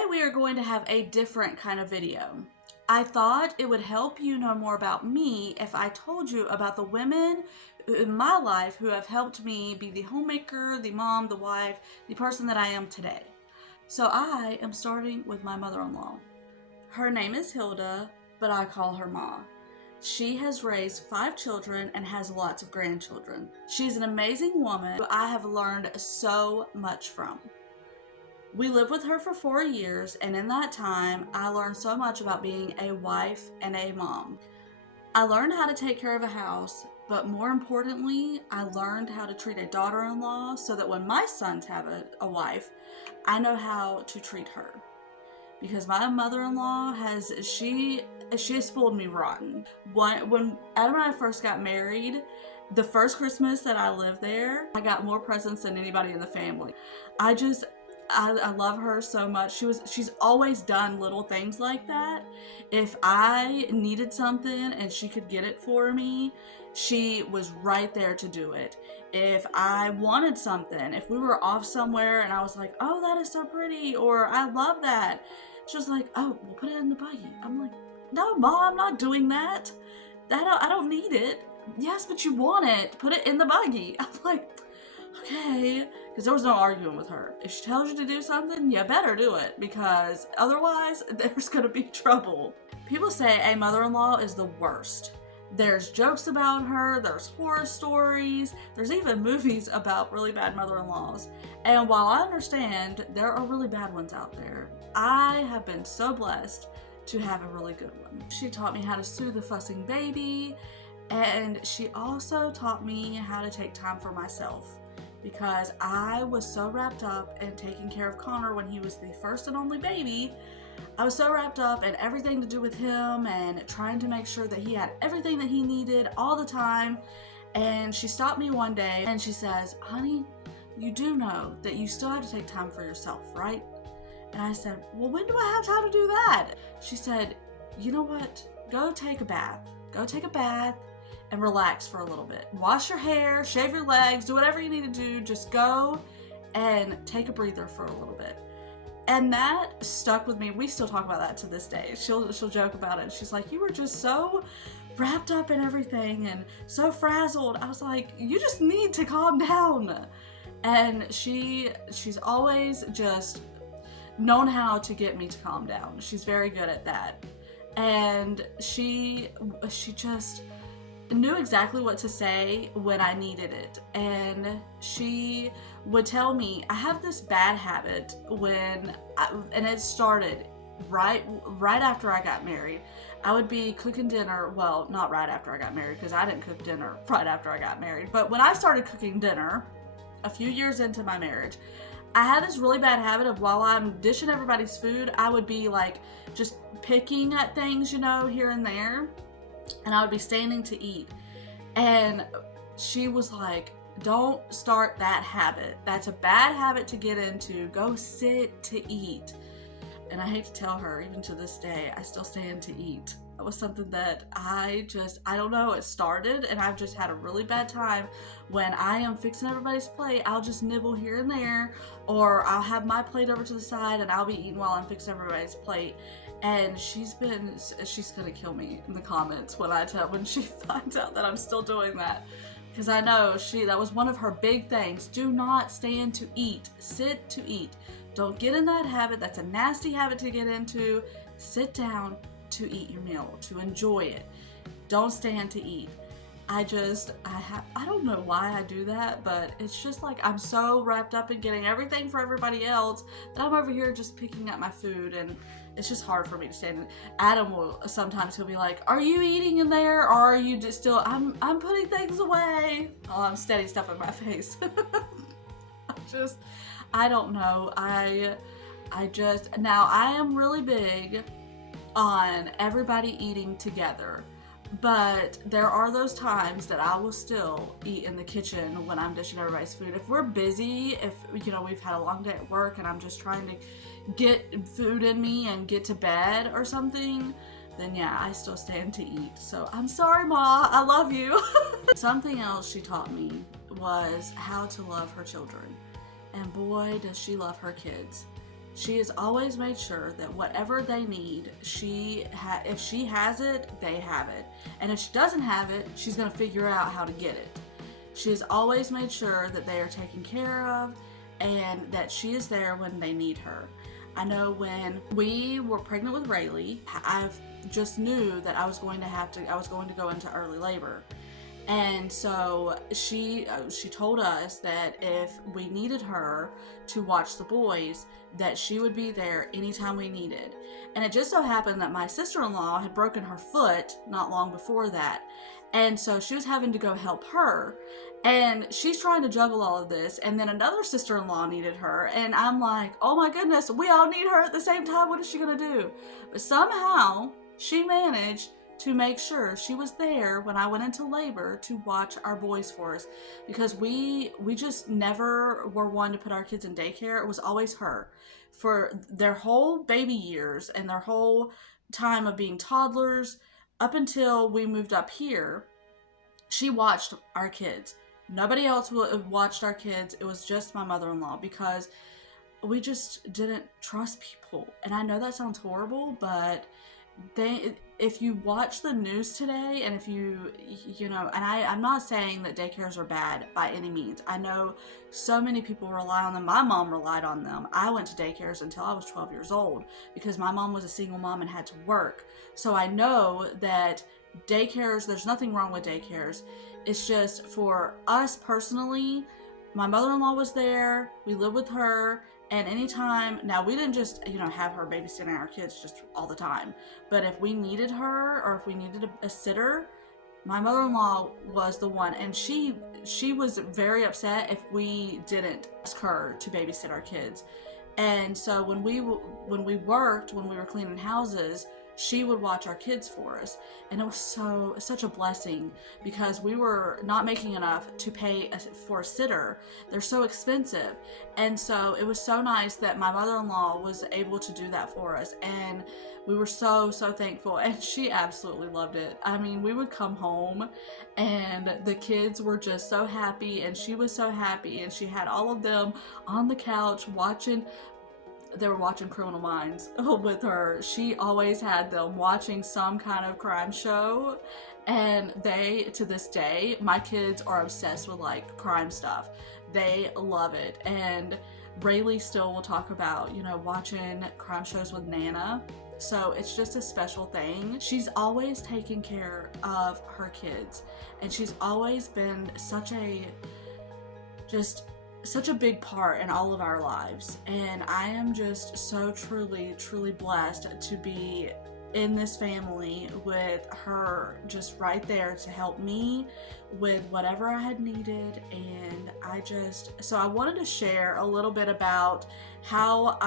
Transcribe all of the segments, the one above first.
Today we are going to have a different kind of video. I thought it would help you know more about me if I told you about the women in my life who have helped me be the homemaker, the mom, the wife, the person that I am today. So I am starting with my mother-in-law. Her name is Hilda, but I call her Ma. She has raised 5 children and has lots of grandchildren. She's an amazing woman who I have learned so much from. We lived with her for 4 years, and in that time, I learned so much about being a wife and a mom. I learned how to take care of a house, but more importantly, I learned how to treat a daughter-in-law so that when my sons have a wife, I know how to treat her. Because my mother-in-law has spoiled me rotten. When Adam and I first got married, the first Christmas that I lived there, I got more presents than anybody in the family. I love her so much. She's always done little things like that. If I needed something and she could get it for me, she was right there to do it. If I wanted something, if we were off somewhere and I was like, oh, that is so pretty, or I love that, she was like, oh, we'll put it in the buggy. I'm like, no, Mom, I'm not doing that. I don't need it. Yes, but you want it. Put it in the buggy. I'm like, okay, because there was no arguing with her. If she tells you to do something, you better do it, because otherwise there's gonna be trouble. People say a mother-in-law is the worst. There's jokes about her, there's horror stories, there's even movies about really bad mother-in-laws. And while I understand there are really bad ones out there, I have been so blessed to have a really good one. She taught me how to soothe a fussing baby, and she also taught me how to take time for myself. Because I was so wrapped up in taking care of Connor when he was the first and only baby. I was so wrapped up in everything to do with him and trying to make sure that he had everything that he needed all the time. And she stopped me one day and she says, honey, you do know that you still have to take time for yourself, right? And I said, well, when do I have time to do that? She said, you know what? Go take a bath. Go take a bath and relax for a little bit. Wash your hair, shave your legs, do whatever you need to do. Just go and take a breather for a little bit. And that stuck with me. We still talk about that to this day. She'll joke about it. She's like, you were just so wrapped up in everything and so frazzled. I was like, you just need to calm down. And she's always just known how to get me to calm down. She's very good at that. And she just knew exactly what to say when I needed it. And she would tell me, I have this bad habit and it started right after I got married. I would be cooking dinner, well, not right after I got married, because I didn't cook dinner right after I got married, but when I started cooking dinner a few years into my marriage, I had this really bad habit of, while I'm dishing everybody's food, I would be like just picking at things, here and there. And I would be standing to eat. And she was like, don't start that habit. That's a bad habit to get into. Go sit to eat. And I hate to tell her, even to this day, I still stand to eat. That was something that I don't know, it started, and I've just had a really bad time. When I am fixing everybody's plate, I'll just nibble here and there, or I'll have my plate over to the side and I'll be eating while I'm fixing everybody's plate. And she's gonna kill me in the comments when she finds out that I'm still doing that. Because I know that was one of her big things. Do not stand to eat, sit to eat. Don't get in that habit. That's a nasty habit to get into. Sit down to eat your meal, to enjoy it. Don't stand to eat. I don't know why I do that, but it's just like I'm so wrapped up in getting everything for everybody else that I'm over here just picking up my food, and it's just hard for me to stand. Adam he'll be like, are you eating in there, or are you just still, I'm putting things away. Oh, I'm steady stuffing my face. I don't know. Now I am really big on everybody eating together. But there are those times that I will still eat in the kitchen when I'm dishing everybody's food. If we're busy, if we've had a long day at work and I'm just trying to get food in me and get to bed or something, then yeah, I still stand to eat. So I'm sorry, Ma, I love you. Something else she taught me was how to love her children. And boy, does she love her kids. She has always made sure that whatever they need, if she has it, they have it. And if she doesn't have it, she's going to figure out how to get it. She has always made sure that they are taken care of and that she is there when they need her. I know when we were pregnant with Rayleigh, I just knew that I was going to go into early labor. And so she told us that if we needed her to watch the boys, that she would be there anytime we needed. And it just so happened that my sister-in-law had broken her foot not long before that. And so she was having to go help her. And she's trying to juggle all of this. And then another sister-in-law needed her. And I'm like, oh my goodness, we all need her at the same time. What is she going to do? But somehow she managed to make sure she was there when I went into labor to watch our boys for us, because we just never were one to put our kids in daycare. It was always her. For their whole baby years and their whole time of being toddlers, up until we moved up here, she watched our kids. Nobody else watched our kids. It was just my mother-in-law, because we just didn't trust people. And I know that sounds horrible, but if you watch the news today, and if I'm not saying that daycares are bad by any means. I know so many people rely on them. My mom relied on them. I went to daycares until I was 12 years old because my mom was a single mom and had to work. So I know that daycares, there's nothing wrong with daycares. It's just for us personally, my mother-in-law was there. We lived with her. And anytime, now we didn't just, have her babysitting our kids just all the time. But if we needed her, or if we needed a sitter, my mother-in-law was the one. And she was very upset if we didn't ask her to babysit our kids. And so when we were cleaning houses, she would watch our kids for us. And it was such a blessing, because we were not making enough to pay for a sitter. They're so expensive. And so it was so nice that my mother-in-law was able to do that for us. And we were so thankful. And she absolutely loved it. I mean, we would come home and the kids were just so happy, and she was so happy. And she had all of them on the couch watching. They were watching Criminal Minds with her. She always had them watching some kind of crime show, and to this day, my kids are obsessed with like crime stuff. They love it. And Rayleigh still will talk about, watching crime shows with Nana. So it's just a special thing. She's always taken care of her kids, and she's always been such a big part in all of our lives. And I am just so truly blessed to be in this family with her, just right there to help me with whatever I had needed. And so I wanted to share a little bit about how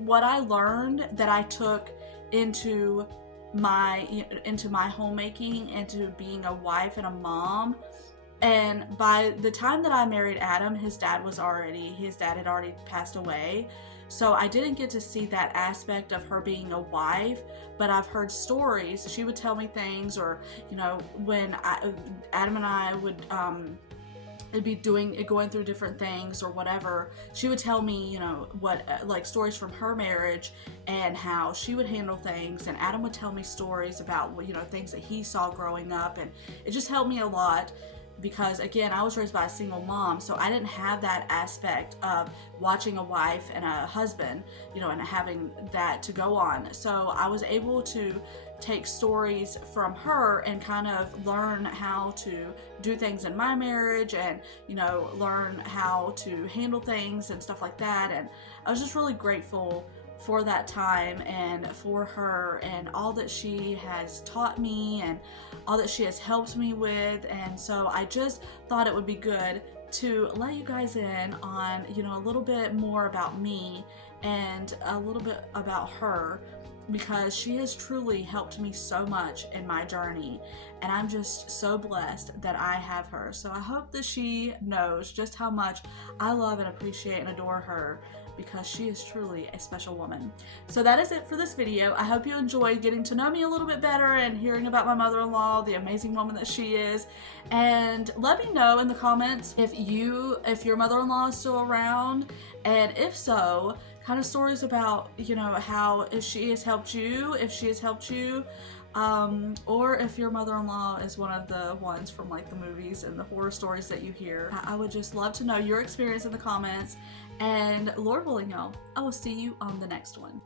what I learned that I took into my homemaking, into being a wife and a mom. And by the time that I married Adam, his dad had already passed away. So I didn't get to see that aspect of her being a wife, but I've heard stories. She would tell me things, or, when Adam and I would be going through different things or whatever, she would tell me, like stories from her marriage and how she would handle things. And Adam would tell me stories about, things that he saw growing up. And it just helped me a lot. Because again, I was raised by a single mom, so I didn't have that aspect of watching a wife and a husband, and having that to go on. So I was able to take stories from her and kind of learn how to do things in my marriage, and, learn how to handle things and stuff like that. And I was just really grateful for that time and for her and all that she has taught me and all that she has helped me with. And so I just thought it would be good to let you guys in on, a little bit more about me and a little bit about her, because she has truly helped me so much in my journey, and I'm just so blessed that I have her. So I hope that she knows just how much I love and appreciate and adore her, because she is truly a special woman. So that is it for this video. I hope you enjoyed getting to know me a little bit better and hearing about my mother-in-law, the amazing woman that she is. And let me know in the comments if your mother-in-law is still around, and if so, kind of stories about, you know, how if she has helped you, or if your mother-in-law is one of the ones from like the movies and the horror stories that you hear. I would just love to know your experience in the comments, and Lord willing, y'all, I will see you on the next one.